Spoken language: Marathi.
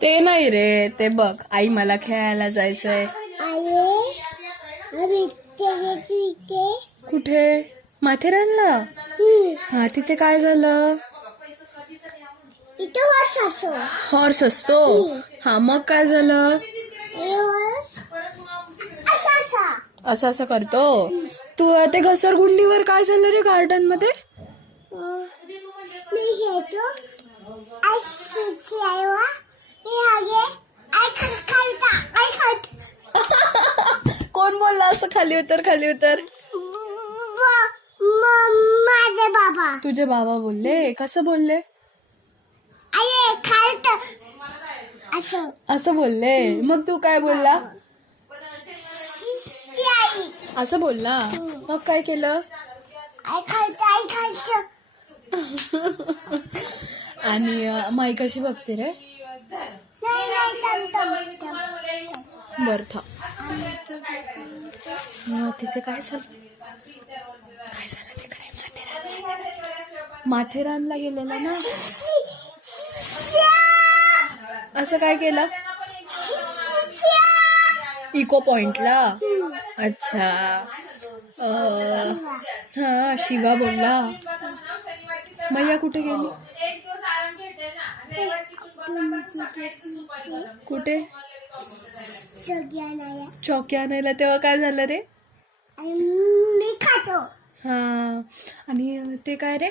ते नाही रे, ते बघ, आई मला खेळायला जायचंय. कुठे? माथेरानला? हा, तिथे काय झालं? हॉर्स असतो. हा, मग काय झालं? असं असं करतो. तू ते घसरगुंडीवर काय झालं रे गार्डन मध्ये? कोण बोलला असं खाली उतर खाली उतर? माझे बाबा. तुझे बाबा बोलले? कसं बोलले? असं बोलले. मग तू काय बोलला? असं बोलला. मग काय केलं? आणि माई कशी बघते रे? बर था. तिथे काय झालं? काय झालं तिकडे? माथेरानला गेलेला ना? असं काय केलं? इको पॉइंटला? अच्छा. हा, शिवा बोलला. मैया कुठे गेली? कुठे? चॉकी आणायला. तेव्हा काय झालं रे? मी खातो. हा, आणि ते काय रे?